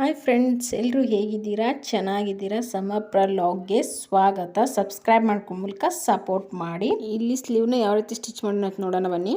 Hi friends, ಎಲ್ಲರೂ ಹೇಗಿದ್ದೀರಾ? ಚೆನ್ನಾಗಿದ್ದೀರಾ? ಸಮಪ್ರ ಲಾಗ್ಗೆ ಸ್ವಾಗತ. ಸಬ್ಸ್ಕ್ರೈಬ್ ಮಾಡ್ಕೊ ಮೂಲಕ ಸಪೋರ್ಟ್ ಮಾಡಿ. ಇಲ್ಲಿ ಸ್ಲೀವ್ನ ಯಾವ ರೀತಿ ಸ್ಟಿಚ್ ಮಾಡೋಣ ಅಂತ ನೋಡೋಣ ಬನ್ನಿ.